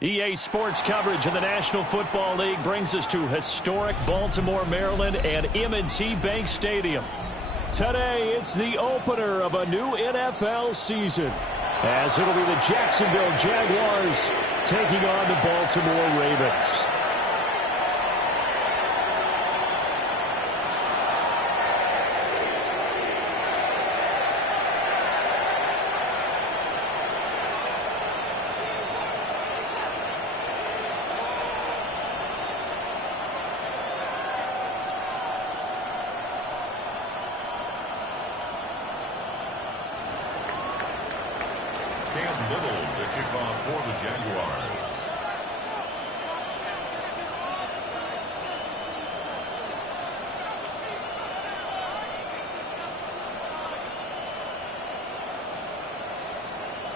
EA Sports coverage of the National Football League brings us to historic Baltimore, Maryland and M&T Bank Stadium. Today, it's the opener of a new NFL season, as it'll be the Jacksonville Jaguars taking on the Baltimore Ravens. To kick off for the Jaguars.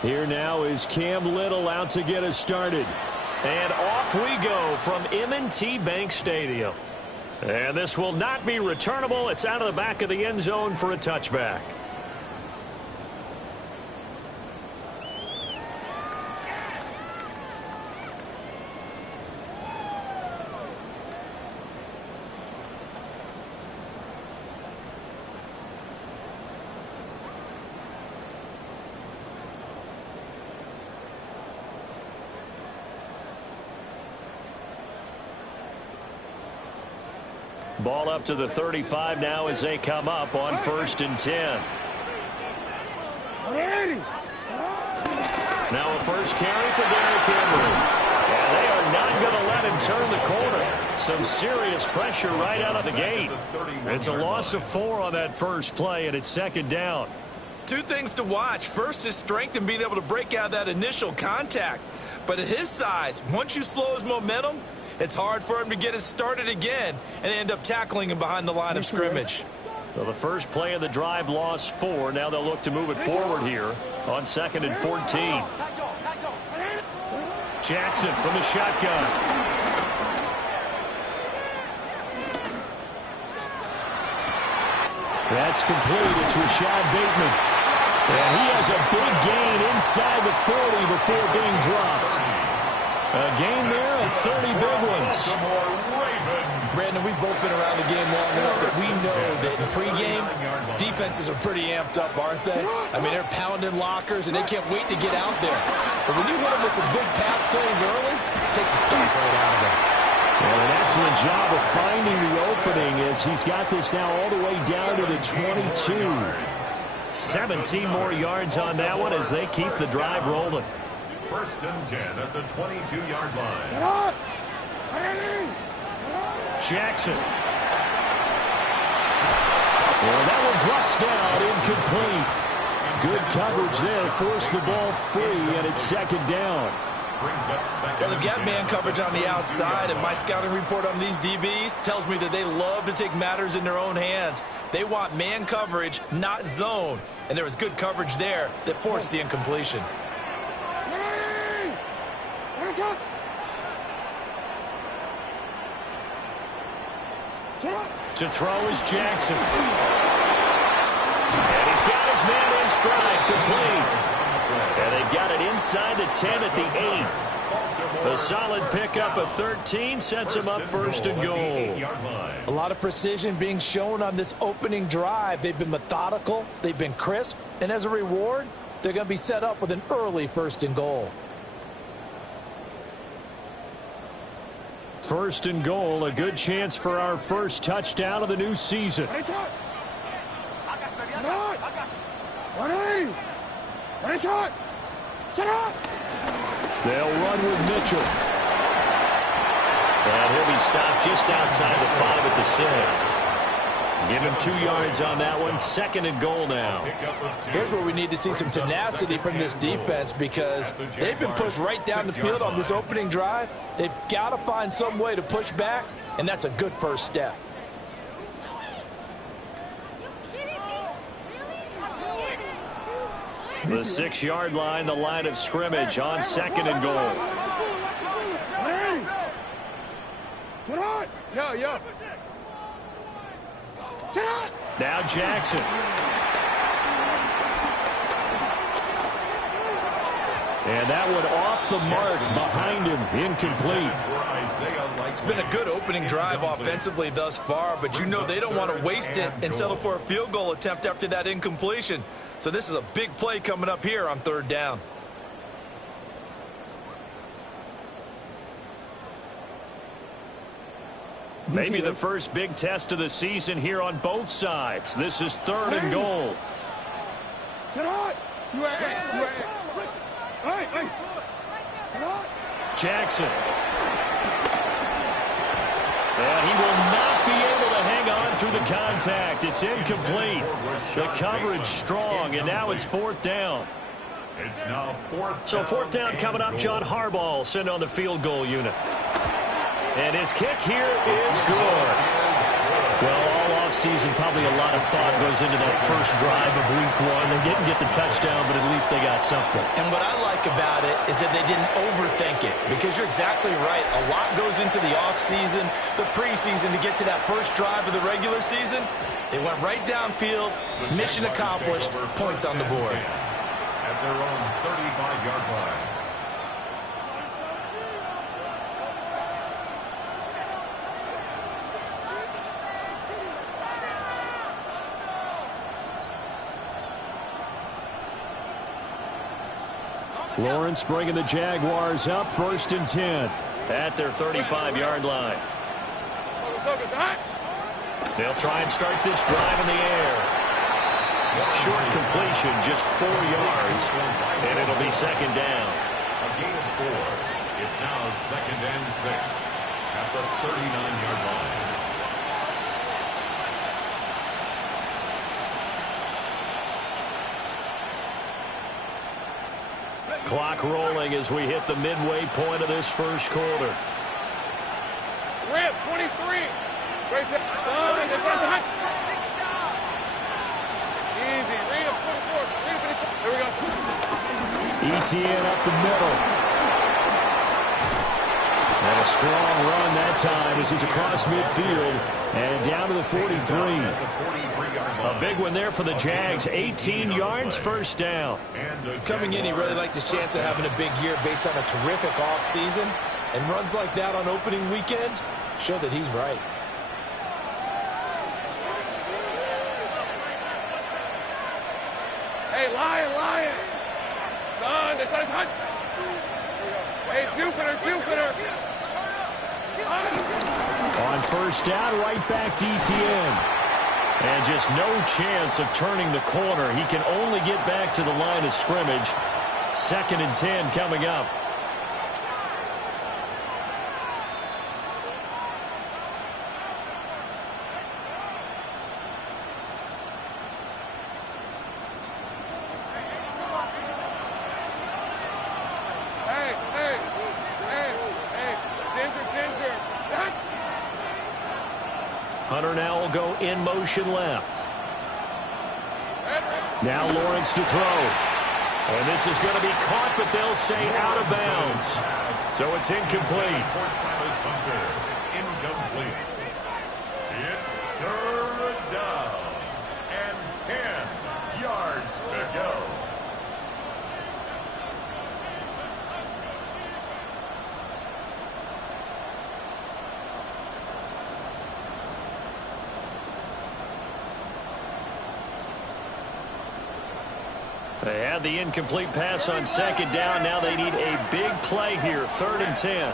Here now is Cam Little out to get us started. And off we go from M&T Bank Stadium. And this will not be returnable. It's out of the back of the end zone for a touchback. Ball up to the 35 now as they come up on 1st and 10. Now a first carry for Derrick Henry. And they are not going to let him turn the corner. Some serious pressure right out of the gate. It's a loss of 4 on that first play, and it's 2nd down. Two things to watch. First, his strength and being able to break out that initial contact. But at his size, once you slow his momentum, it's hard for him to get it started again and end up tackling him behind the line of scrimmage. Well, the first play of the drive lost 4. Now they'll look to move it forward here on 2nd and 14. Jackson from the shotgun. That's complete. It's Rashad Bateman. And he has a big gain inside the 40 before being dropped. A gain there of 30 big ones. Brandon, we've both been around the game long enough that we know that in pregame, defenses are pretty amped up, aren't they? I mean, they're pounding lockers, and they can't wait to get out there. But when you hit them with some big pass plays early, it takes the starch right out of them. Well, an excellent job of finding the opening as he's got this now all the way down to the 22. 17 more yards on that one as they keep the drive rolling. 1st and 10 at the 22-yard line. Jackson. Well, that one drops down, incomplete. Good coverage there, forced the ball free, and it's 2nd down. Well, they've got man coverage on the outside, and my scouting report on these DBs tells me that they love to take matters in their own hands. They want man coverage, not zone, and there was good coverage there that forced the incompletion. To throw is Jackson. And he's got his man in stride, complete. And they've got it inside the 10 at the 8. A solid pickup of 13 sets him up 1st and goal. A lot of precision being shown on this opening drive. They've been methodical, they've been crisp, and as a reward, they're going to be set up with an early 1st and goal. 1st and goal, a good chance for our first touchdown of the new season. They'll run with Mitchell. And he'll be stopped just outside the 5 at the 6. Give him 2 yards on that one. 2nd and goal now. Here's where we need to see some tenacity from this defense because they've been pushed right down the field on this opening drive. They've got to find some way to push back, and that's a good first step. The 6-yard line, the line of scrimmage on 2nd and goal. Now Jackson. And that one off the mark behind him, incomplete. It's been a good opening drive offensively thus far, but you know they don't want to waste it and settle for a field goal attempt after that incompletion. So this is a big play coming up here on 3rd down. Maybe the first big test of the season here on both sides. This is 3rd and goal. Jackson. And he will not be able to hang on through the contact. It's incomplete. The coverage strong, and now it's 4th down. It's now 4th. So 4th down coming up. John Harbaugh sent on the field goal unit. And his kick here is good. Well, all offseason, probably a lot of thought goes into that first drive of week 1. They didn't get the touchdown, but at least they got something. And what I like about it is that they didn't overthink it, because you're exactly right. A lot goes into the offseason, the preseason to get to that first drive of the regular season. They went right downfield, mission accomplished, points on the board. At their own 35-yard line. Lawrence bringing the Jaguars up 1st and 10 at their 35-yard line. They'll try and start this drive in the air. Short completion, just 4 yards, and it'll be 2nd down. A gain of 4. It's now 2nd and 6 at the 39-yard line. Clock rolling as we hit the midway point of this first quarter. Rip, 23. Great job. Easy. Rip, 24. Here we go. ETN up the middle. And a strong run that time as he's across midfield and down to the 43. A big one there for the Jags. 18 yards, 1st down. Coming in, he really liked his chance of having a big year based on a terrific offseason. And runs like that on opening weekend show that he's right. Hey, Lion. Son, this is hot. Hey, Jupiter. On 1st down, right back to ETN. And just no chance of turning the corner. He can only get back to the line of scrimmage. 2nd and 10 coming up. Hunter now will go in motion left. Now Lawrence to throw. And this is going to be caught, but they'll say out of bounds. So it's incomplete. Incomplete. It's 3rd down and 10 yards to go. They had the incomplete pass on 2nd down. Now they need a big play here. 3rd and 10.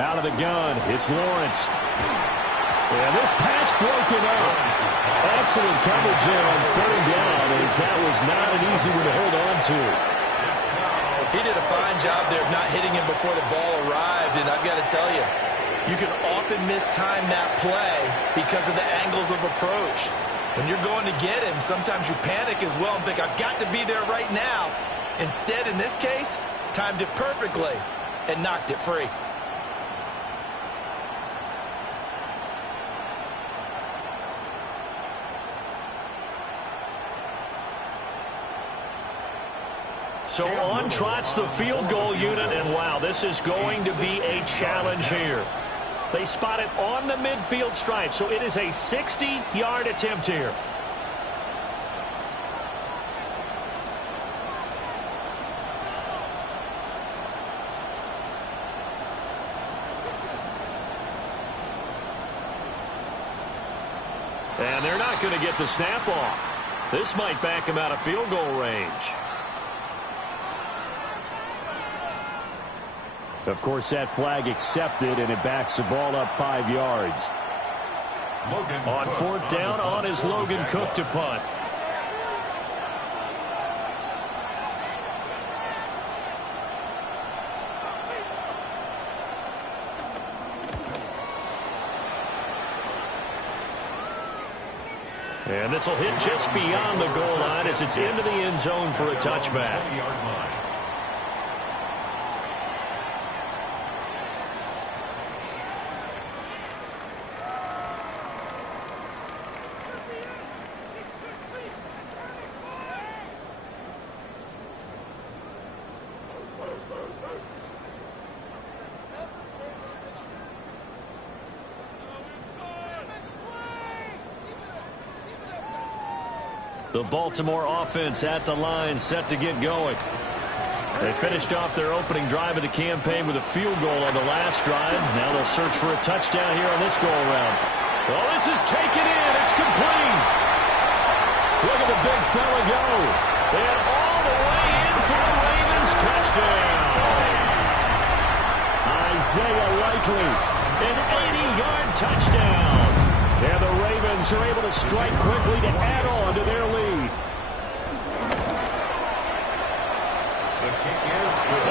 Out of the gun, it's Lawrence. And this pass broken up. Excellent coverage there on 3rd down, as that was not an easy one to hold on to. He did a fine job there of not hitting him before the ball arrived, and I've got to tell you, you can often mistime that play because of the angles of approach. When you're going to get him, sometimes you panic as well and think, I've got to be there right now. Instead, in this case, timed it perfectly and knocked it free. So on trots the field goal unit, and wow, this is going to be a challenge here. They spot it on the midfield stripe, so it is a 60-yard attempt here. And they're not going to get the snap off. This might back him out of field goal range. Of course, that flag accepted, and it backs the ball up 5 yards. On fourth down, on is Logan Cook to punt. And this will hit just beyond the goal line as it's into the end zone for a touchback. The Baltimore offense at the line, set to get going. They finished off their opening drive of the campaign with a field goal on the last drive. Now they'll search for a touchdown here on this go-around. Well, this is taken in. It's complete. Look at the big fella go. And all the way in for the Ravens touchdown. Isaiah Likely, an 80-yard touchdown. And the Ravens are able to strike quickly to add on to their lead.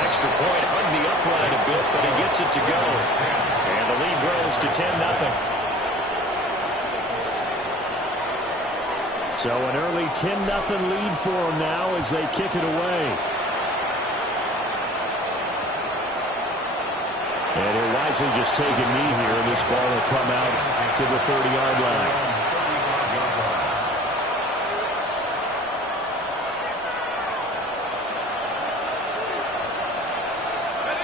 Extra point hugged the upright a bit, but he gets it to go. And the lead grows to 10-0. So an early 10-0 lead for them now as they kick it away. And he'll wisely just take a knee here, and this ball will come out to the 30-yard line.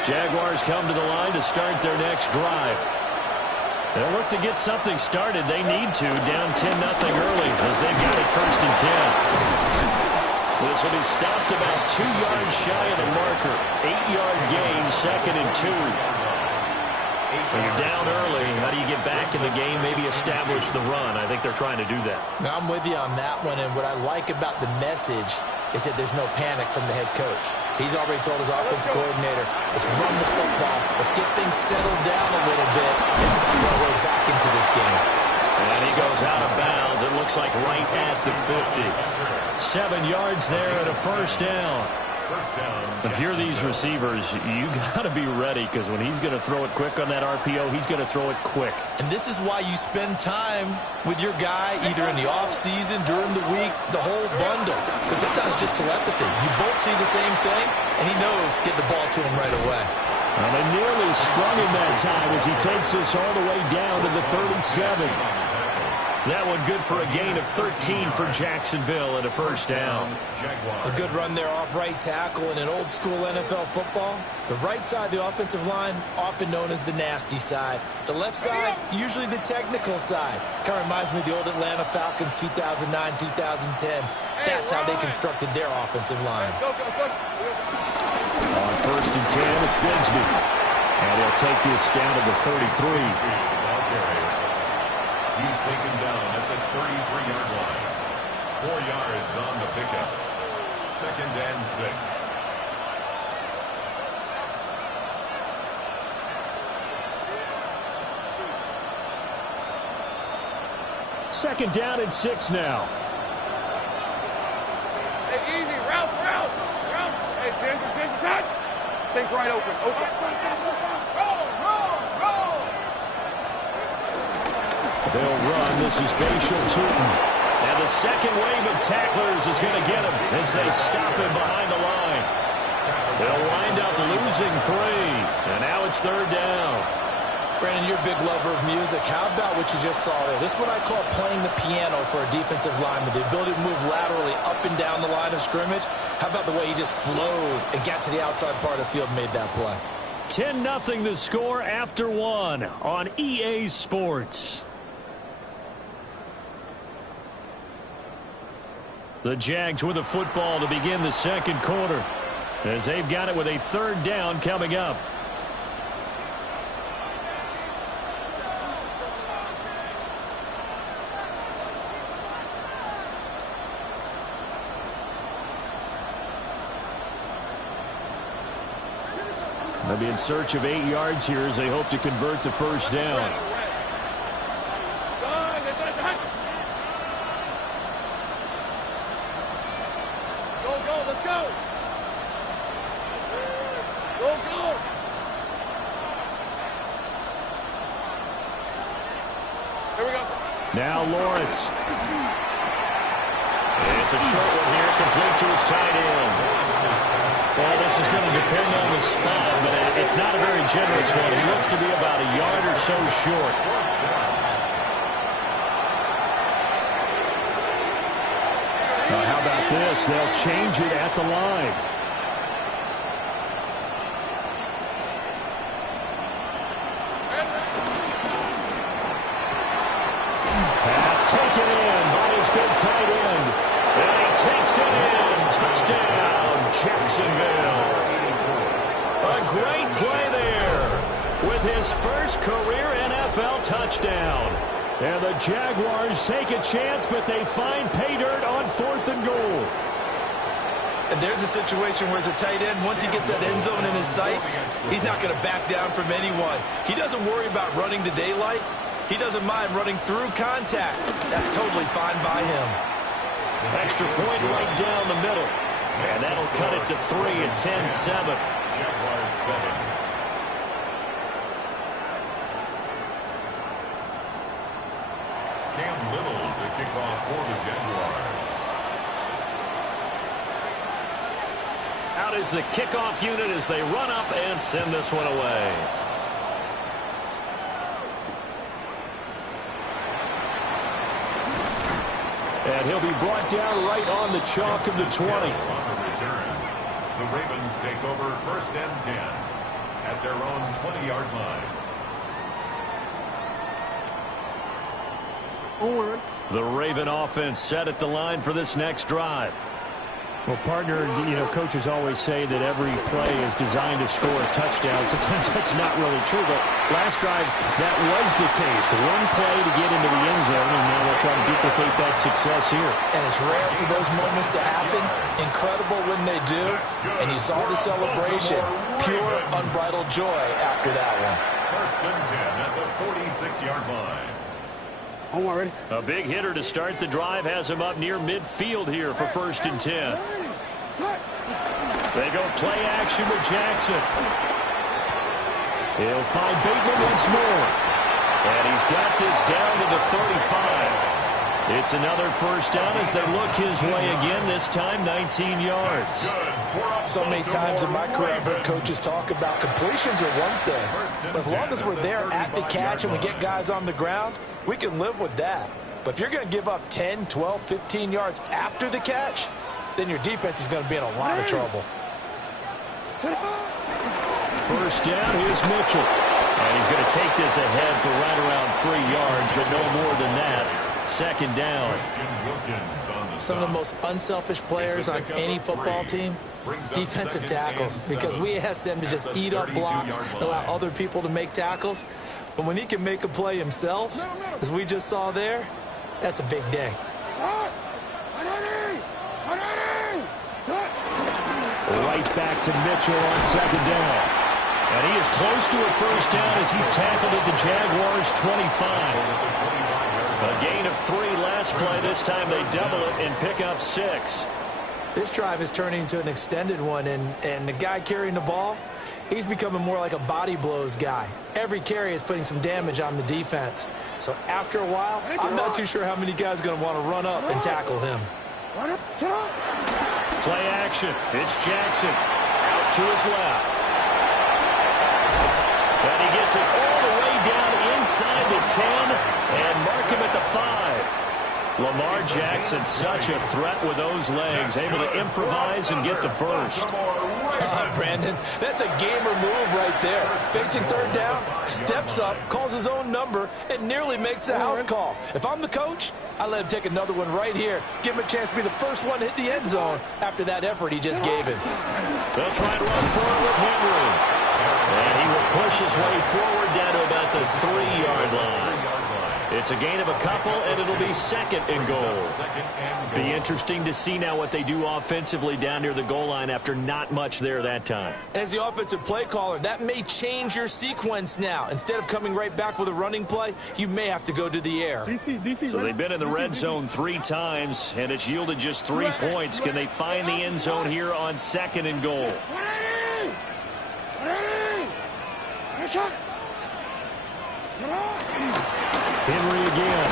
Jaguars come to the line to start their next drive. They'll look to get something started. They need to, down 10-0 early as they've got it 1st and 10. This will be stopped about 2 yards shy of the marker. 8-yard gain, 2nd and 2. When you're down early, how do you get back in the game, maybe establish the run? I think they're trying to do that. Now, I'm with you on that one, and what I like about the message is that there's no panic from the head coach. He's already told his offensive coordinator, let's run the football, let's get things settled down a little bit, and find our way back into this game. And he goes out of bounds, it looks like right at the 50. 7 yards there and a 1st down. If you're these receivers, you got to be ready, because when he's going to throw it quick on that RPO, he's going to throw it quick. And this is why you spend time with your guy either in the offseason, during the week, the whole bundle. Because sometimes it's just telepathy. You both see the same thing, and he knows get the ball to him right away. And they nearly sprung him that time as he takes this all the way down to the 37. That one good for a gain of 13 for Jacksonville and a 1st down. A good run there off right tackle in an old school NFL football. The right side of the offensive line, often known as the nasty side. The left side, usually the technical side. Kind of reminds me of the old Atlanta Falcons 2009, 2010. That's how they constructed their offensive line. On 1st and 10, it's Bigsby. And he'll take this down to the 33. He's taken down at the 33-yard line. 4 yards on the pickup. 2nd and 6. Second down and 6 now. Hey, easy. Route. Hey, attention, touch. Think right open. Roll. They'll run. This is Bashal Tootin. And the second wave of tacklers is going to get him as they stop him behind the line. They'll wind up losing 3. And now it's 3rd down. Brandon, you're a big lover of music. How about what you just saw there? This is what I call playing the piano for a defensive lineman. The ability to move laterally up and down the line of scrimmage. How about the way he just flowed and got to the outside part of the field and made that play? 10-0 the score after one on EA Sports. The Jags with the football to begin the second quarter, as they've got it with a third down coming up. They'll be in search of 8 yards here as they hope to convert the first down. Go, let's go. Go. Here we go. Now Lawrence. It's a short one here, complete to his tight end. Well, this is going to depend on the spot, but it's not a very generous one. He looks to be about a yard or so short. Now, how about this? They'll change it at the line. Pass taken in by his big tight end. And he takes it in. Touchdown, Jacksonville. A great play there with his first career NFL touchdown. And the Jaguars take a chance, but they find pay dirt on 4th and goal. And there's a situation where as a tight end, once he gets that end zone in his sights, he's not going to back down from anyone. He doesn't worry about running to daylight. He doesn't mind running through contact. That's totally fine by him. Extra point right down the middle. And that'll cut it to 3 at 10-7. Jaguars 7. Cam Little to kick off for the Jaguars. Out is the kickoff unit as they run up and send this one away. And he'll be brought down right on the chalk of the 20. On the return, the Ravens take over 1st and 10 at their own 20-yard line. The Raven offense set at the line for this next drive. Well, partner, coaches always say that every play is designed to score a touchdown. Sometimes that's not really true, but last drive, that was the case. One play to get into the end zone, and now they'll try to duplicate that success here. And it's rare for those moments to happen. Incredible when they do. And you saw the celebration. Pure, unbridled joy after that one. 1st and 10 at the 46-yard line. A big hitter to start the drive has him up near midfield here for 1st and 10. They go play action with Jackson. He'll find Bateman once more. And he's got this down to the 35. It's another first down as they look his way again, this time 19 yards. So many times in my career I've heard coaches talk about completions are one thing. But as long as we're there at the catch and we get guys on the ground, we can live with that. But if you're going to give up 10, 12, 15 yards after the catch, then your defense is going to be in a lot of trouble. First down, here's Mitchell. And he's going to take this ahead for right around 3 yards, but no more than that. 2nd down. Some of the most unselfish players on any football team, defensive tackles, because we ask them to just eat up blocks, allow other people to make tackles. But when he can make a play himself, as we just saw there, that's a big day. Right back to Mitchell on 2nd down. And he is close to a first down as he's tackled at the Jaguars' 25. A gain of 3 last play. This time they double it and pick up 6. This drive is turning into an extended one, and the guy carrying the ball, he's becoming more like a body blows guy. Every carry is putting some damage on the defense. So after a while, I'm not too sure how many guys are going to want to run up and tackle him. Play action. It's Jackson. Out to his left. And he gets it all the way down inside the 10 and mark him at the 5. Lamar Jackson, such a threat with those legs, able to improvise and get the first. Brandon, that's a gamer move right there. Facing third down, steps up, calls his own number, and nearly makes the house call. If I'm the coach, I let him take another one right here. Give him a chance to be the first one to hit the end zone after that effort he just gave him. They'll try and run forward with Henry. And he will push his way forward down to about the 3-yard line. It's a gain of a couple, and it'll be second and goal. Be interesting to see now what they do offensively down near the goal line after not much there that time. As the offensive play caller, that may change your sequence now. Instead of coming right back with a running play, you may have to go to the air. So they've been in the red zone 3 times, and it's yielded just 3 points. Can they find the end zone here on second and goal? Henry again.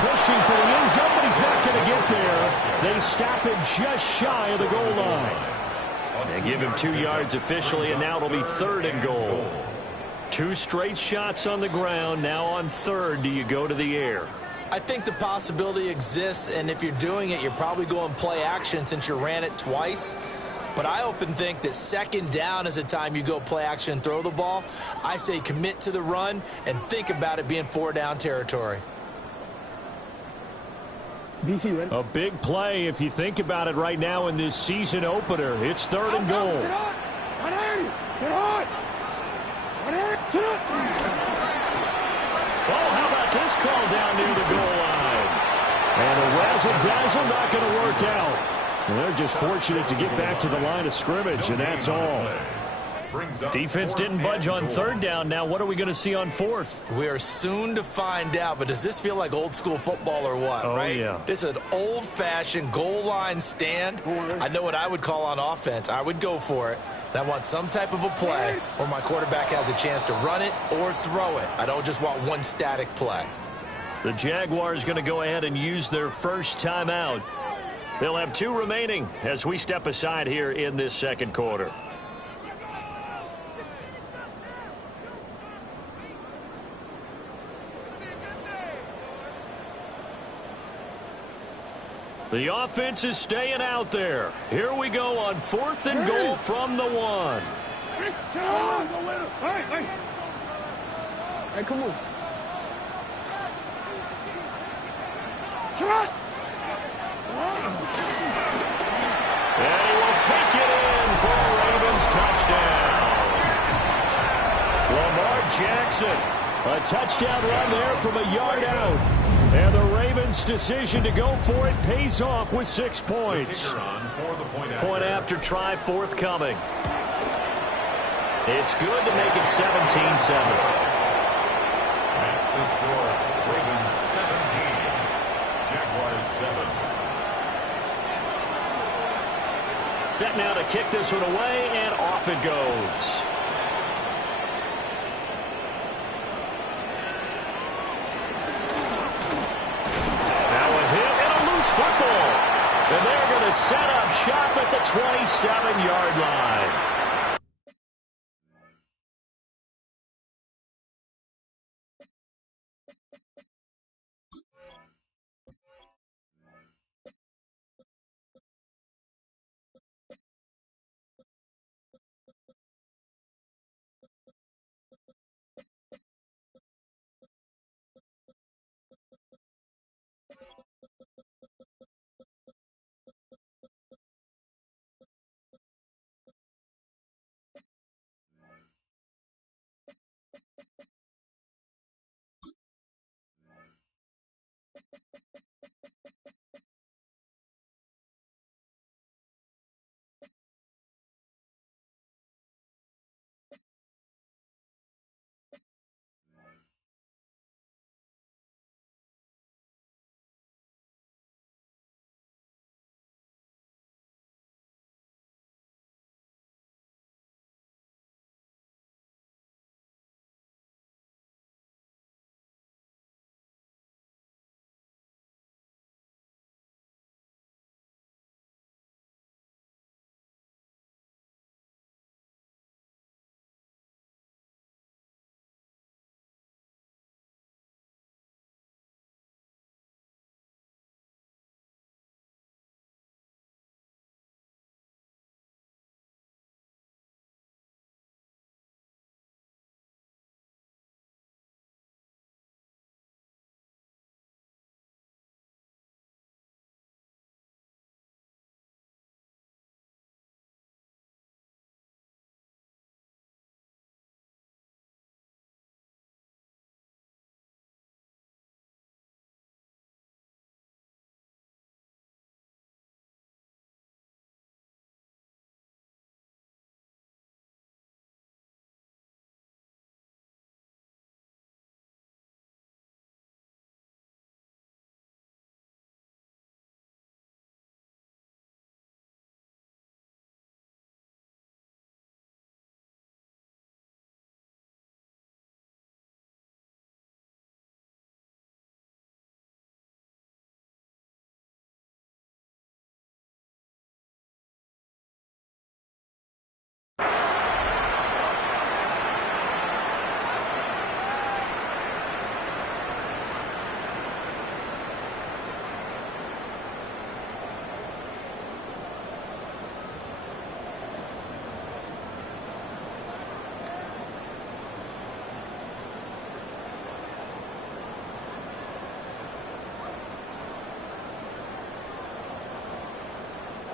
Pushing for the end zone, but he's not going to get there. They stop him just shy of the goal line. They give him 2 yards officially, and now it'll be third and goal. 2 straight shots on the ground. Now on third, do you go to the air? I think the possibility exists, and if you're doing it, you're probably going play action since you ran it twice. But I often think that second down is a time you go play action and throw the ball. I say commit to the run and think about it being 4-down territory. A big play if you think about it right now in this season opener. It's third and goal. Oh, how about this call down near the goal line? And a razzle-dazzle not going to work out. And they're just fortunate to get back to the line of scrimmage, and that's all. Defense didn't budge on third down. Now what are we going to see on fourth? We are soon to find out, but does this feel like old school football or what, right? Yeah. This is an old-fashioned goal line stand. I know what I would call on offense. I would go for it. And I want some type of a play where my quarterback has a chance to run it or throw it. I don't just want one static play. The Jaguars going to go ahead and use their first timeout. They'll have 2 remaining as we step aside here in this second quarter. The offense is staying out there. Here we go on fourth and goal from the 1. Hey, come on. Shot! And he will take it in for a Ravens touchdown. Lamar Jackson, a touchdown run there from a yard out. And the Ravens' decision to go for it pays off with 6 points. Point after try forthcoming. It's good to make it 17-7. That's the score. Ravens 17. Jaguars 7. Set now to kick this one away, and off it goes. Now a hit and a loose football. And they're going to set up shop at the 27-yard line.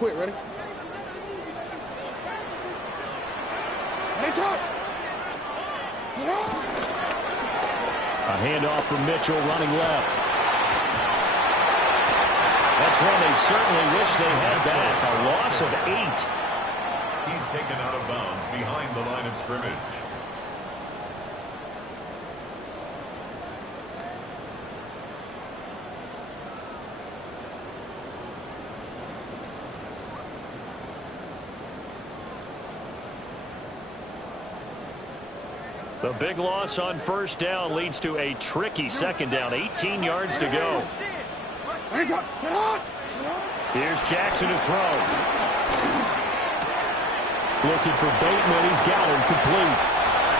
quick. Ready? Hey, talk. A handoff from Mitchell running left. That's one they certainly wish they had back. A loss of 8. He's taken out of bounds behind the line of scrimmage. The big loss on first down leads to a tricky second down. 18 yards to go. Here's Jackson to throw. Looking for Bateman. He's got him complete.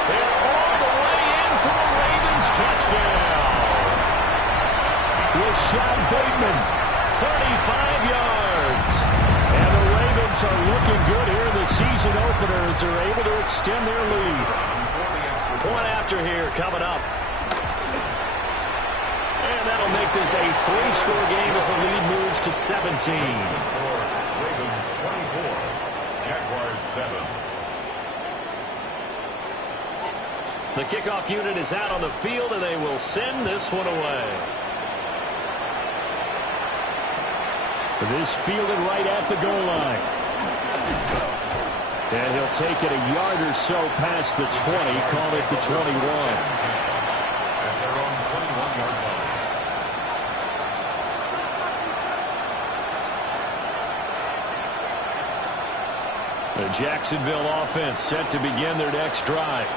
They're all the way in for the Ravens touchdown. Rashad Bateman, 35 yards. And the Ravens are looking good here in the season opener as they're able to extend their lead. Point after here coming up. And that'll make this a 3-score game as the lead moves to 17. Ravens 24, Jaguars 7. The kickoff unit is out on the field, and they will send this one away. This fielded right at the goal line. And he'll take it a yard or so past the 20, call it the 21. At their own 21-yard line. The Jacksonville offense set to begin their next drive.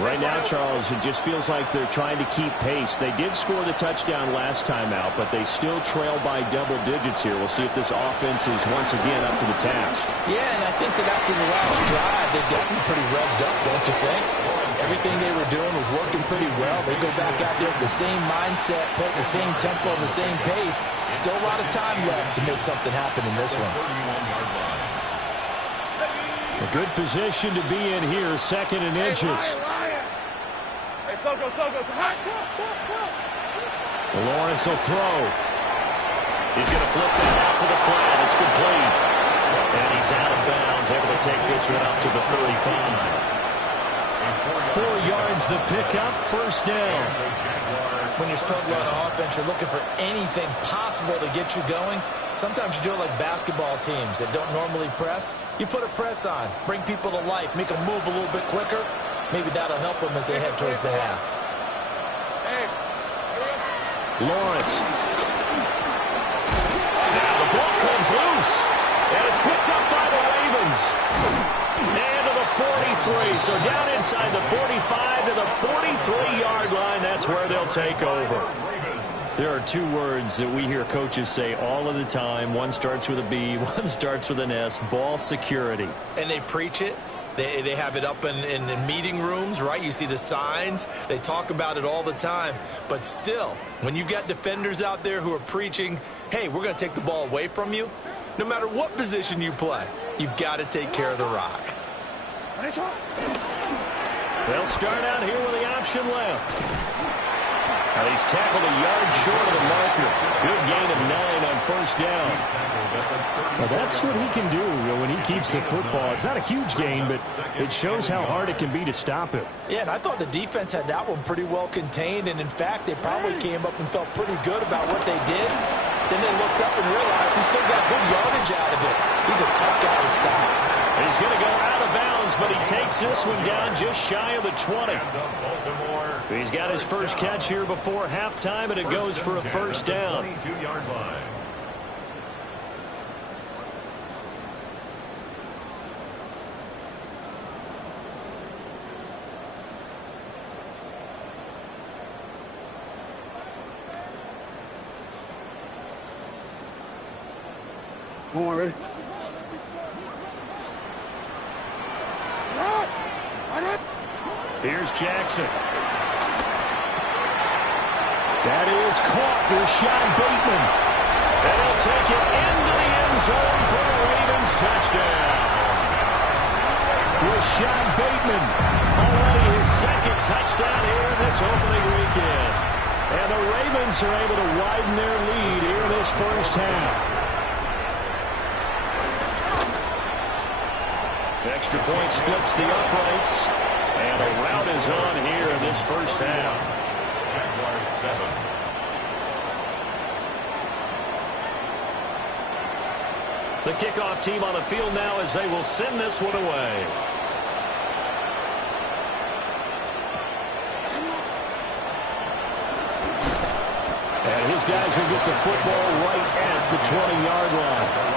Right now, Charles, it just feels like they're trying to keep pace. They did score the touchdown last time out, but they still trail by double digits here. We'll see if this offense is once again up to the task. Yeah, and I think that after the last drive, they've gotten pretty revved up, don't you think? Everything they were doing was working pretty well. They go back out there with the same mindset, put the same tempo, the same pace. Still a lot of time left to make something happen in this one. A good position to be in here, 2nd and inches. Hey, slow go. Lawrence will throw. He's going to flip that out to the flat. It's complete. And he's out of bounds, able to take this one up to the 35. 4 yards the pickup, first down. When you're struggling on offense, you're looking for anything possible to get you going. Sometimes you do it like basketball teams that don't normally press. You put a press on, bring people to life, make them move a little bit quicker. Maybe that'll help them as they head towards the half. Lawrence. Now the ball comes loose. And it's picked up by the Ravens. And to the 43. So down inside the 45 to the 43-yard line. That's where they'll take over. There are 2 words that we hear coaches say all of the time. One starts with a B, one starts with an S, ball security. And they preach it. They have it up in meeting rooms, right? You see the signs. They talk about it all the time. But still, when you've got defenders out there who are preaching, hey, we're going to take the ball away from you, no matter what position you play, you've got to take care of the rock. They'll start out here with the option left. Now he's tackled a yard short of the marker. Good gain of 9 on first down. Well, that's what he can do when he keeps the football. It's not a huge gain, but it shows how hard it can be to stop it. Yeah, and I thought the defense had that one pretty well contained, and in fact, they probably came up and felt pretty good about what they did. Then they looked up and realized he still got good yardage out of it. He's a tough guy to stop. He's going to go out of bounds, but he takes this one down just shy of the 20. He's got his first catch here before halftime, and it goes for a first down. 22-yard line. Come on, ready? Here's Jackson. That is caught. Rashad Bateman. And he'll take it into the end zone for a Ravens touchdown. Rashad Bateman, already his 2nd touchdown here in this opening weekend. And the Ravens are able to widen their lead here in this first half. Extra point splits the uprights. And a rout is on here in this first half. Jaguars 7. The kickoff team on the field now as they will send this one away. And his guys will get the football right at the 20-yard line.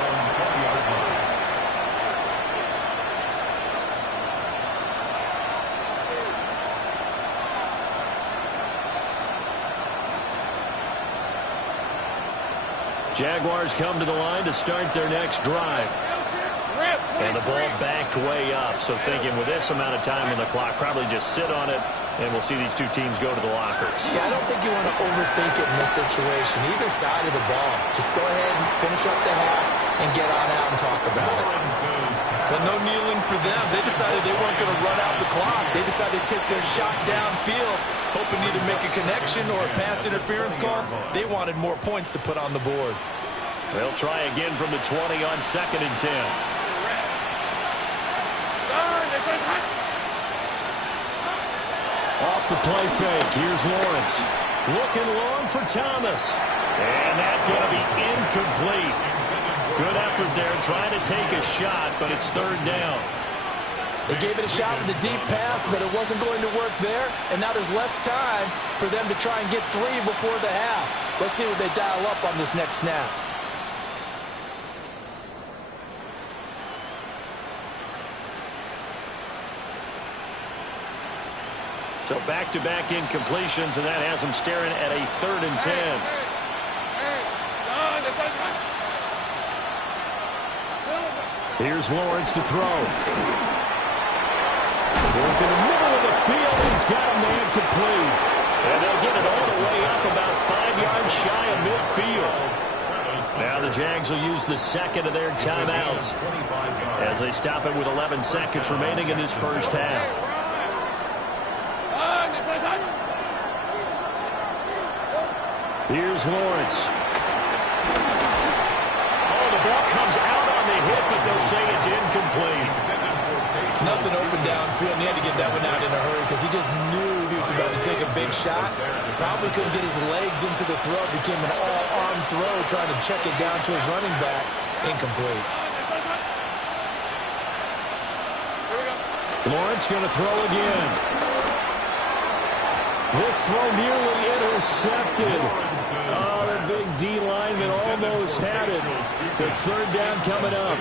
Jaguars come to the line to start their next drive. And the ball backed way up. So thinking with this amount of time on the clock, probably just sit on it, and we'll see these two teams go to the lockers. Yeah, I don't think you want to overthink it in this situation. Either side of the ball. Just go ahead and finish up the half and get on out and talk about it. Well, no kneeling for them. They decided they weren't going to run out the clock. They decided to take their shot downfield, hoping to either make a connection or a pass interference call. They wanted more points to put on the board. They'll try again from the 20 on 2nd and 10. Off the play fake. Here's Lawrence. Looking long for Thomas. And that's going to be incomplete. Good effort there trying to take a shot, but it's 3rd down. They gave it a shot with a deep pass, but it wasn't going to work there. And now there's less time for them to try and get 3 before the half. Let's see what they dial up on this next snap. So back-to-back incompletions, and that has them staring at a 3rd and 10. Here's Lawrence to throw. Work in the middle of the field. He's got a man complete. And they'll get it all the way up about 5 yards shy of midfield. Now the Jags will use the second of their timeouts as they stop it with 11 seconds remaining in this first half. Here's Lawrence. Oh, the ball comes out on the hit, but they'll say it's incomplete. Nothing open downfield, and he had to get that one out in a hurry because he just knew he was about to take a big shot. Probably couldn't get his legs into the throw. Became an all-arm throw, trying to check it down to his running back. Incomplete. Lawrence going to throw again. This throw nearly intercepted. Oh, the big D lineman almost had it. The 3rd down coming up.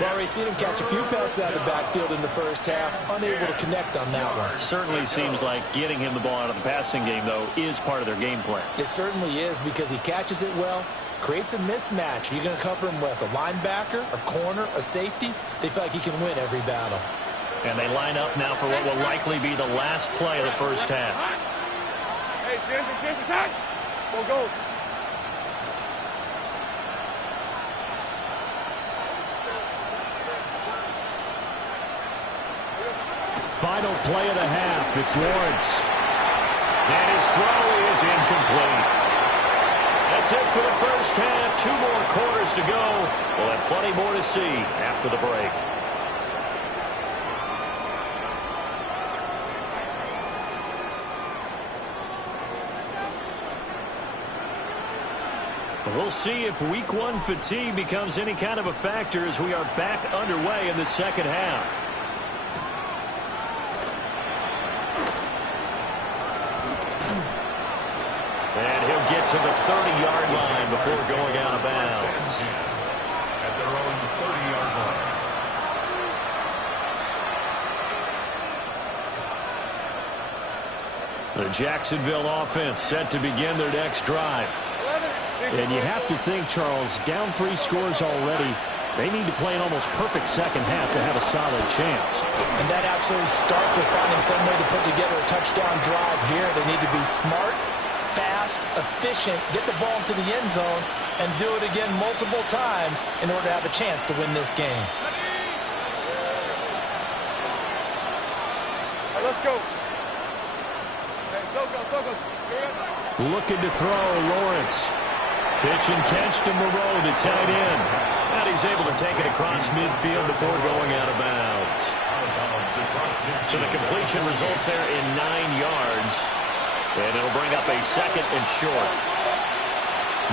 Well, we've seen him catch a few passes out of the backfield in the first half. Unable to connect on that one. Certainly seems like getting him the ball out of the passing game, though, is part of their game plan. It certainly is because he catches it well, creates a mismatch. Are you going to cover him with a linebacker, a corner, a safety? They feel like he can win every battle. And they line up now for what will likely be the last play of the first half. Hey, Jim, attack! Go. Final play of the half. It's Lawrence. And his throw is incomplete. That's it for the first half. 2 more quarters to go. We'll have plenty more to see after the break. We'll see if Week 1 fatigue becomes any kind of a factor as we are back underway in the second half. And he'll get to the 30-yard line before going out of bounds. At their own 30-yard line. The Jacksonville offense set to begin their next drive. And you have to think, Charles, down 3 scores already. They need to play an almost perfect second half to have a solid chance. And that absolutely starts with finding some way to put together a touchdown drive here. They need to be smart, fast, efficient, get the ball into the end zone, and do it again multiple times in order to have a chance to win this game. Right, let's go. Hey, so go. Looking to throw, Lawrence. Pitch and catch to Moreau, the tight end. And he's able to take it across midfield before going out of bounds. So the completion results there in 9 yards. And it'll bring up a 2nd and short.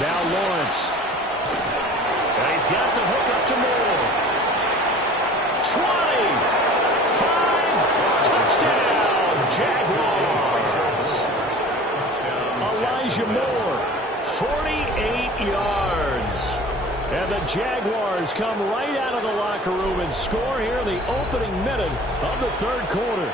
Now Lawrence. And he's got the hook up to Moore. 20. 5. Touchdown. Jaguars. Elijah Moore. 48 yards. And the Jaguars come right out of the locker room and score here in the opening minute of the 3rd quarter.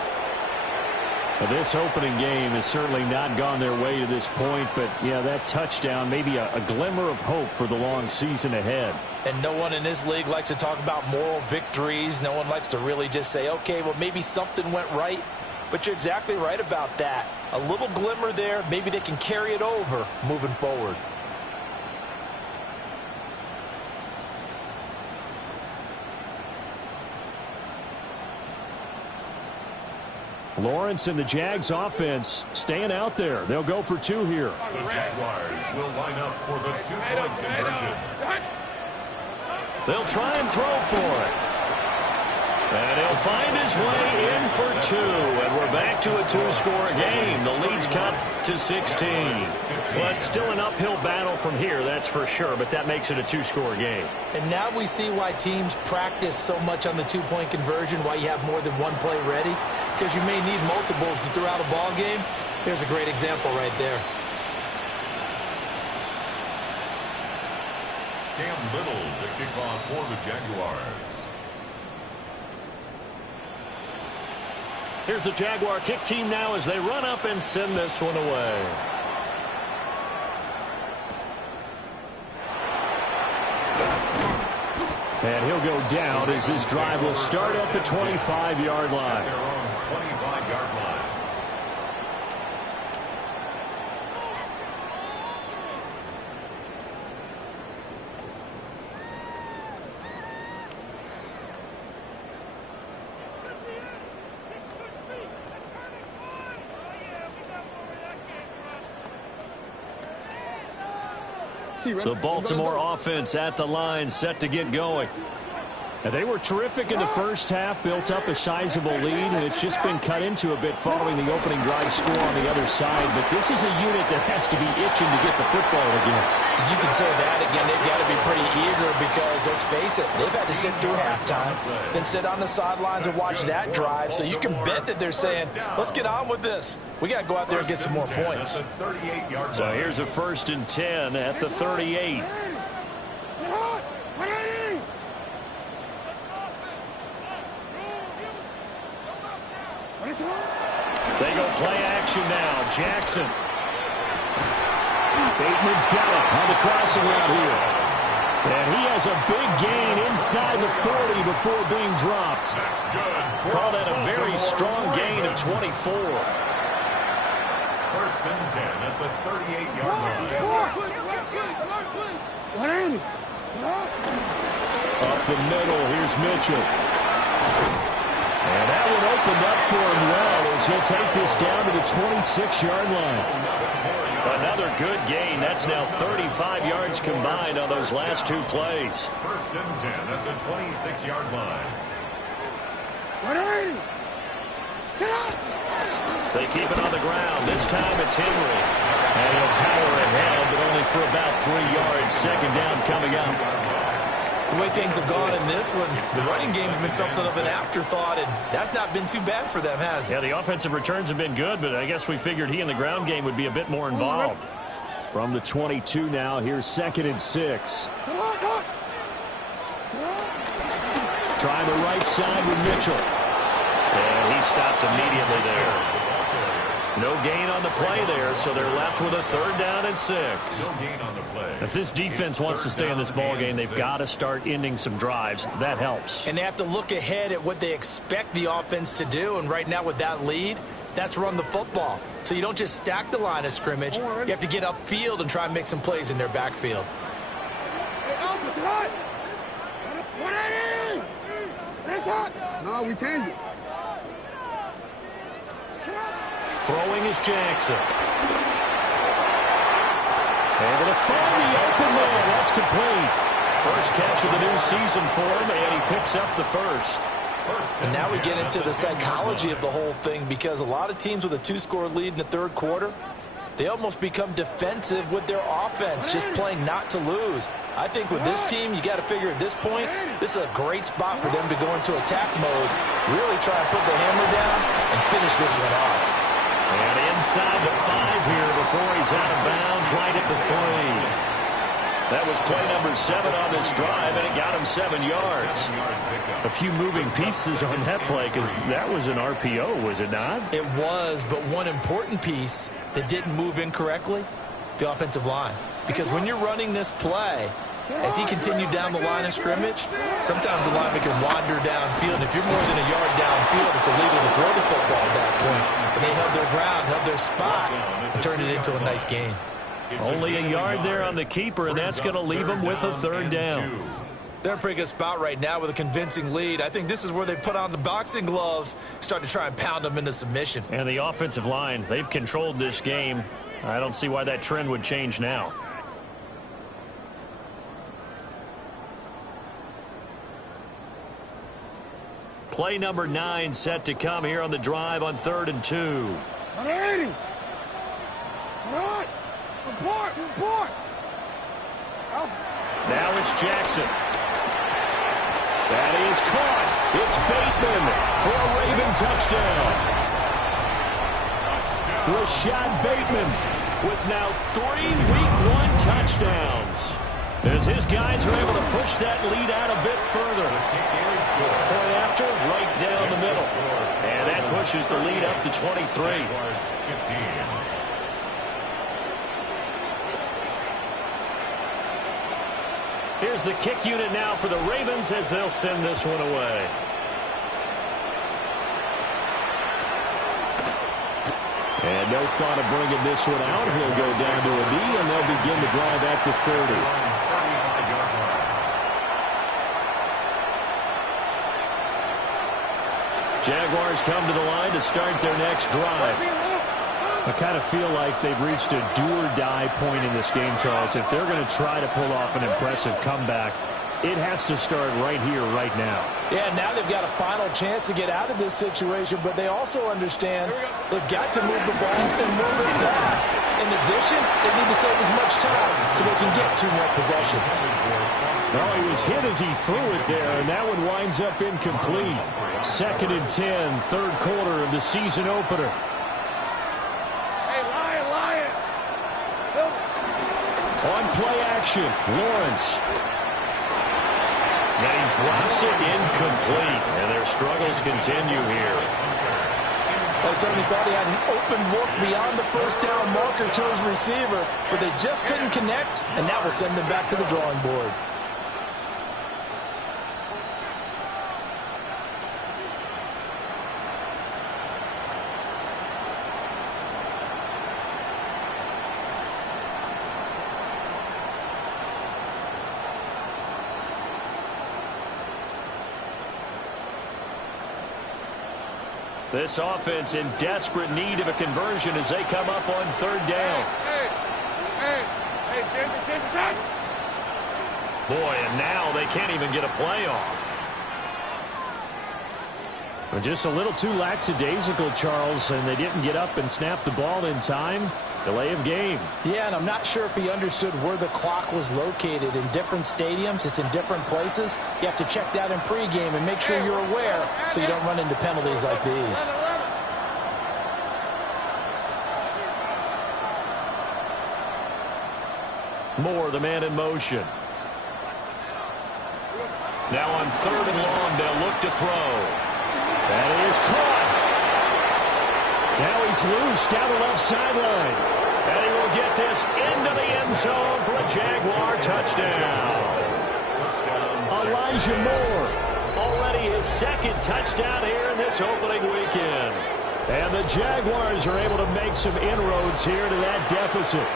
Well, this opening game has certainly not gone their way to this point, but, yeah, that touchdown, maybe a glimmer of hope for the long season ahead. And no one in this league likes to talk about moral victories. No one likes to really just say, okay, well, maybe something went right. But you're exactly right about that. A little glimmer there. Maybe they can carry it over moving forward. Lawrence and the Jags offense staying out there. They'll go for 2 here. The Jaguars will line up for the 2-point conversion. They'll try and throw for it. And he'll find his way in for 2. And we're back to a 2-score game. The lead's cut to 16. Well, it's still an uphill battle from here, that's for sure, but that makes it a 2-score game. And now we see why teams practice so much on the 2-point conversion, why you have more than one play ready, because you may need multiples to throw out a ball game. There's a great example right there. Cam Little to kick off for the Jaguars. Here's the Jaguar kick team now as they run up and send this one away. And he'll go down as this drive will start at the 25-yard line. Their own 25-yard line. The Baltimore offense at the line, set to get going. And they were terrific in the first half, built up a sizable lead, and it's just been cut into a bit following the opening drive score on the other side. But this is a unit that has to be itching to get the football again. You can say that again. They've got to be pretty eager because, let's face it, they've had to sit through halftime, then sit on the sidelines and watch that drive. So you can bet that they're saying, let's get on with this. We got to go out there and get some more points. So here's a 1st and 10 at the 38. They go play action now. Jackson. Bateman's got it on the crossing route here. And he has a big gain inside the 40 before being dropped. That's good. Call that a very strong gain of 24. 1st and 10 at the 38-yard line. Up the middle, here's Mitchell. And that one opened up for him well as he'll take this down to the 26-yard line. Another good gain. That's now 35 yards combined on those last 2 plays. 1st and 10 at the 26-yard line. They keep it on the ground. This time it's Henry. And he'll power ahead, but only for about 3 yards. 2nd down coming up. The way things have gone in this one, the running game's been something of an afterthought, and that's not been too bad for them, has it? Yeah, the offensive returns have been good, but I guess we figured he in the ground game would be a bit more involved. From the 22 now, here's 2nd and 6. Trying the right side with Mitchell. And he stopped immediately there. No gain on the play there, so they're left with a 3rd down and 6. No gain on the play. If this defense wants to stay in this ball game, they've got to start ending some drives. That helps. And they have to look ahead at what they expect the offense to do, and right now with that lead, that's run the football. So you don't just stack the line of scrimmage. You have to get upfield and try and make some plays in their backfield. No, we change it. Throwing is Jackson. Able to find the open man. That's complete. First catch of the new season for him, and he picks up the first. And now we get into the psychology of the whole thing, because a lot of teams with a 2-score lead in the third quarter, they almost become defensive with their offense, just playing not to lose. I think with this team, you got to figure at this point, this is a great spot for them to go into attack mode, really try and put the hammer down and finish this one off. And inside the 5 here before he's out of bounds, right at the 3. That was play number 7 on this drive, and it got him 7 yards. A few moving pieces on that play, because that was an RPO, was it not? It was, but one important piece that didn't move incorrectly, the offensive line. Because when you're running this play, as he continued down the line of scrimmage, sometimes the lineman can wander downfield. And if you're more than a yard downfield, it's illegal to throw the football at that point. But they held their ground, held their spot, and turned it into a nice game. Only a yard there on the keeper, and that's going to leave him with a 3rd down. They're in a pretty good spot right now with a convincing lead. I think this is where they put on the boxing gloves, start to try and pound them into submission. And the offensive line, they've controlled this game. I don't see why that trend would change now. Play number 9 set to come here on the drive on 3rd and 2. Now it's Jackson. That is caught. It's Bateman for a Raven touchdown. Rashad Bateman with now 3 Week 1 touchdowns, as his guys are able to push that lead out a bit further. Point after, right down the middle. And that pushes the lead up to 23. Here's the kick unit now for the Ravens as they'll send this one away. And no thought of bringing this one out. He'll go down to a knee, and they'll begin the drive at the 30. Jaguars come to the line to start their next drive. I kind of feel like they've reached a do-or-die point in this game, Charles. If they're going to try to pull off an impressive comeback, it has to start right here, right now. Yeah, now they've got a final chance to get out of this situation, but they also understand they've got to move the ball and move it fast. In addition, they need to save as much time so they can get 2 more possessions. Well, he was hit as he threw it there, and that one winds up incomplete. 2nd and 10, 3rd quarter of the season opener. On play action, Lawrence. And he drops it incomplete. And their struggles continue here. I certainly thought he had an open look beyond the 1st down marker to his receiver, but they just couldn't connect, and that will send them back to the drawing board. This offense in desperate need of a conversion as they come up on 3rd down. Boy, and now they can't even get a play off. Just a little too lackadaisical, Charles, and they didn't get up and snap the ball in time. Delay of game. Yeah, and I'm not sure if he understood where the clock was located. In different stadiums, it's in different places. You have to check that in pregame and make sure you're aware so you don't run into penalties like these. Moore, the man in motion. Now on 3rd and long, they'll look to throw. That is caught. Now he's loose down the left sideline. And he will get this into the end zone for a Jaguar touchdown. Elijah Moore, already his 2nd touchdown here in this opening weekend. And the Jaguars are able to make some inroads here to that deficit.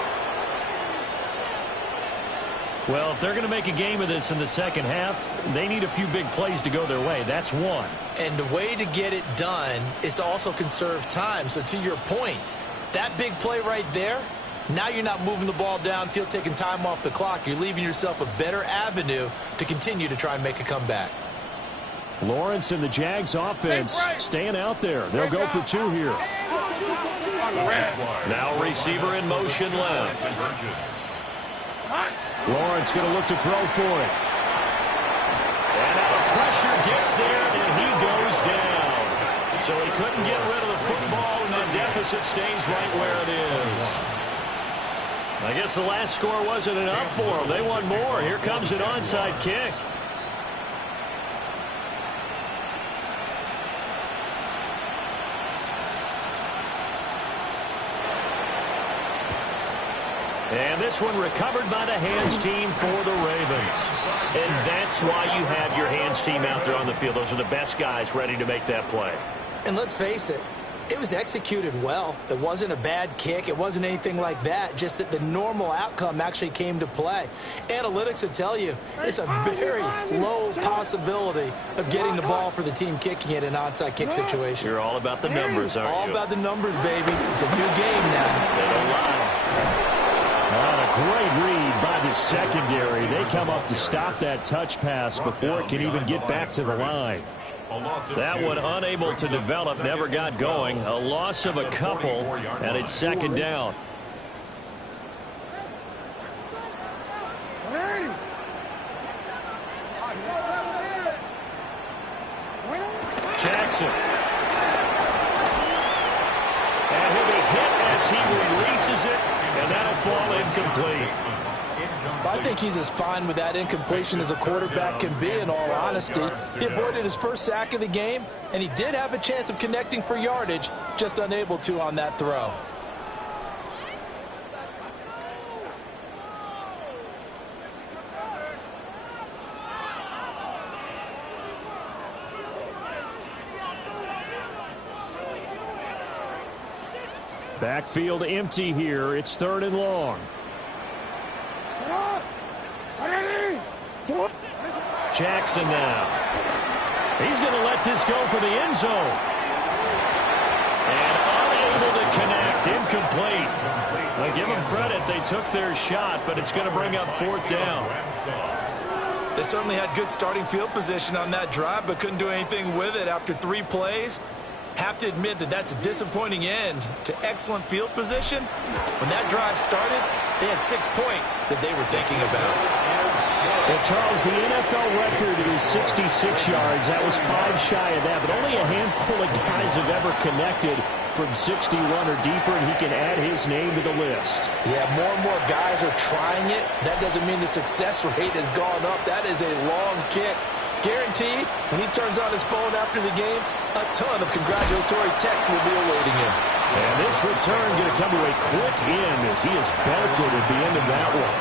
Well, if they're going to make a game of this in the 2nd half, they need a few big plays to go their way. That's one. And the way to get it done is to also conserve time. So to your point, that big play right there, Now you're not moving the ball downfield, taking time off the clock. You're leaving yourself a better avenue to continue to try and make a comeback. Lawrence and the Jags offense staying out there. They'll go for 2 here. Now receiver in motion left. Lawrence going to look to throw for it. And now the pressure gets there, and he goes down. So he couldn't get rid of the football, and that deficit stays right where it is. I guess the last score wasn't enough for them. They want more. Here comes an onside kick. And this one recovered by the hands team for the Ravens. And that's why you have your hands team out there on the field. Those are the best guys ready to make that play. And let's face it, it was executed well. It wasn't a bad kick. It wasn't anything like that. Just that the normal outcome actually came to play. Analytics will tell you it's a very low possibility of getting the ball for the team kicking it in an onside kick situation. You're all about the numbers, aren't you? All about the numbers, baby. It's a new game now. They don't lie. A great read by the secondary. They come up to stop that touch pass before it can even get back to the line. That one unable to develop, never got going. A loss of a couple, and it's second down. Jackson. And he'll be hit as he releases it, and that'll fall incomplete. I think he's as fine with that incompletion as a quarterback can be, in all honesty. He avoided his first sack of the game, and he did have a chance of connecting for yardage, just unable to on that throw. Backfield empty here. It's 3rd and long. Jackson now. He's going to let this go for the end zone. And unable to connect. Incomplete. I give them credit. They took their shot, but it's going to bring up 4th down. They certainly had good starting field position on that drive, but couldn't do anything with it after 3 plays. Have to admit that that's a disappointing end to excellent field position. When that drive started, they had 6 points that they were thinking about. Well, Charles, the NFL record is 66 yards. That was 5 shy of that, but only a handful of guys have ever connected from 61 or deeper, and he can add his name to the list. Yeah, more and more guys are trying it. That doesn't mean the success rate has gone up. That is a long kick. Guaranteed, when he turns on his phone after the game, a ton of congratulatory texts will be awaiting him. And this return going to come to a quick end as he is belted at the end of that one.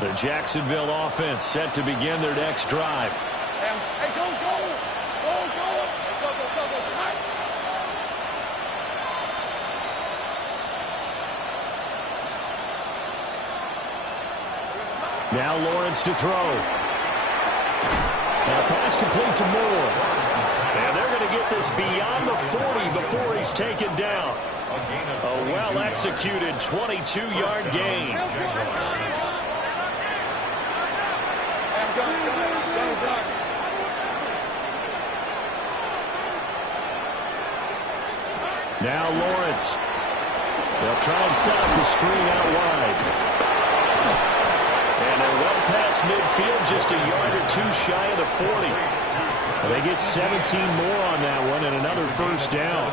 The Jacksonville offense set to begin their next drive. Hey, go. Let's go. Now Lawrence to throw. And a pass complete to Moore. And they're going to get this beyond the 40 before he's taken down. A well-executed 22-yard gain. Now Lawrence. They'll try and set up the screen out wide. And they're well past midfield, just a yard or 2 shy of the 40. They get 17 more on that one and another first down.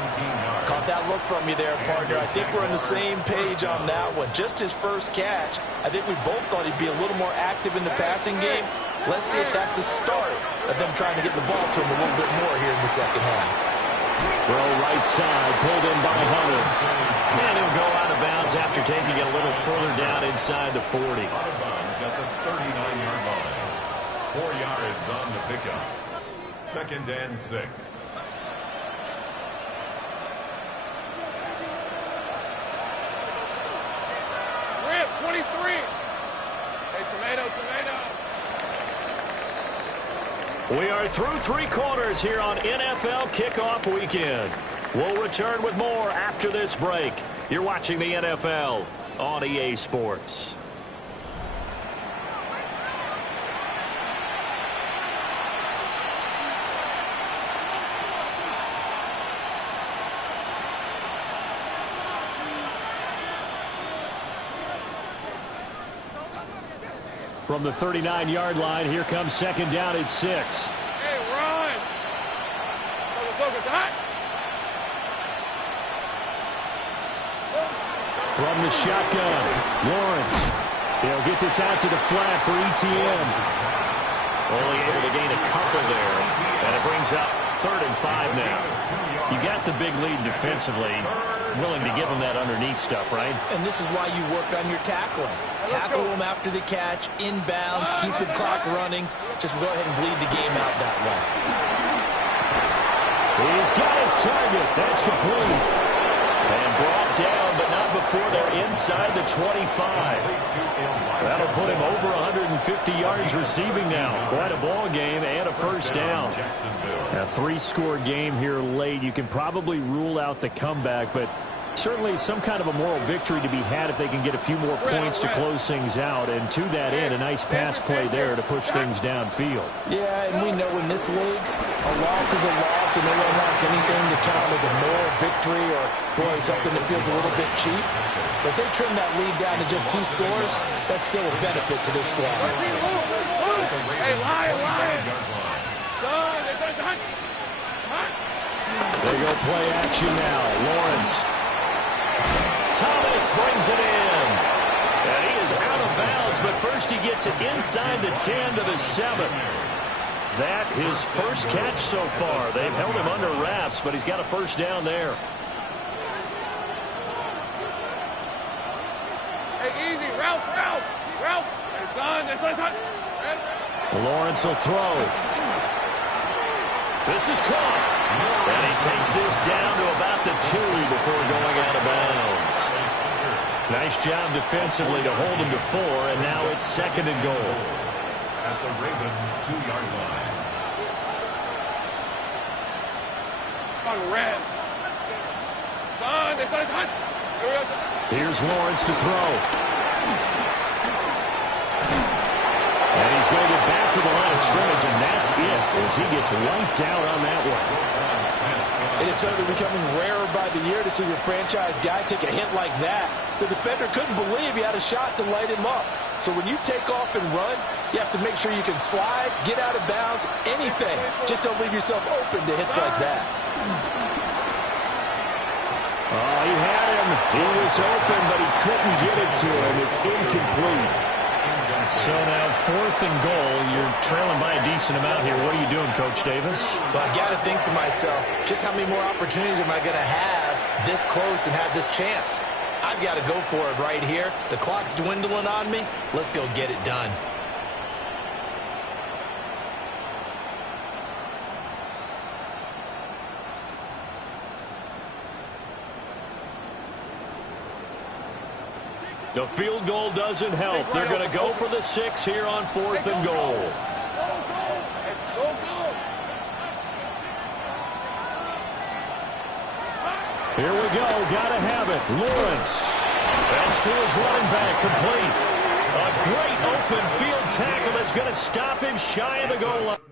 Caught that look from you there, partner. I think we're on the same page on that one. Just his first catch. I think we both thought he'd be a little more active in the passing game. Let's see if that's the start of them trying to get the ball to him a little bit more here in the second half. Throw right side, pulled in by Hunter. And he'll go out of bounds after taking it a little further down inside the 40. Out of bounds at the 39-yard line. 4 yards on the pickup. 2nd and 6. Rip. 3. Hey, tomato. We are through 3 quarters here on NFL Kickoff Weekend. We'll return with more after this break. You're watching the NFL on EA Sports. From the 39-yard line, here comes second down at 6. Hey, run. Focus, hot. From the shotgun, Lawrence. He'll get this out to the flat for ETN. Only able to gain a couple there, and it brings up 3rd and 5 now. You got the big lead defensively. Willing to give them that underneath stuff, right? And this is why you work on your tackling. Tackle them after the catch, inbounds, keep the clock running. Just go ahead and bleed the game out that way. He's got his target. That's complete. And brought down, but not before they're inside the 25. That'll put him over 150 yards receiving now. Quite a ball game and a first down. A 3-score game here late. You can probably rule out the comeback, but certainly some kind of a moral victory to be had if they can get a few more points to close things out. And to that end, a nice pass play there to push things downfield. Yeah, and we know in this league, a loss is a loss, and no one wants anything to count as a moral victory or, boy, something that feels a little bit cheap. But they trim that lead down to just 2 scores. That's still a benefit to this squad. Hey, lion. Son. They go play action now. Lawrence. Thomas brings it in. And he is out of bounds, but first he gets it inside the 10 to the 7. That his first catch so far. They've held him under wraps, but he's got a first down there. Hey, easy. Ralph. Hey, son. Lawrence will throw. This is caught. And he takes this down to about the 2 before going out of bounds. Nice job defensively to hold him to 4, and now it's 2nd and goal. At the Ravens' 2-yard line. On red. Son. Here's Lawrence to throw. And he's going to get back to the line of scrimmage, and that's it as he gets wiped out on that one. It is certainly becoming rarer by the year to see your franchise guy take a hit like that. The defender couldn't believe he had a shot to light him up. So when you take off and run, you have to make sure you can slide, get out of bounds, anything. Just don't leave yourself open to hits like that. Oh, he had him. He was open, but he couldn't get it to him. It's incomplete. So now 4th and goal. You're trailing by a decent amount here. What are you doing, Coach Davis? Well, I got to think to myself, just how many more opportunities am I going to have this close and have this chance? I've got to go for it right here. The clock's dwindling on me. Let's go get it done. The field goal doesn't help. They're going to go for the 6 here on 4th and goal. Here we go. Got to have it. Lawrence. That's to his running back, complete. A great open field tackle that's going to stop him shy of the goal line.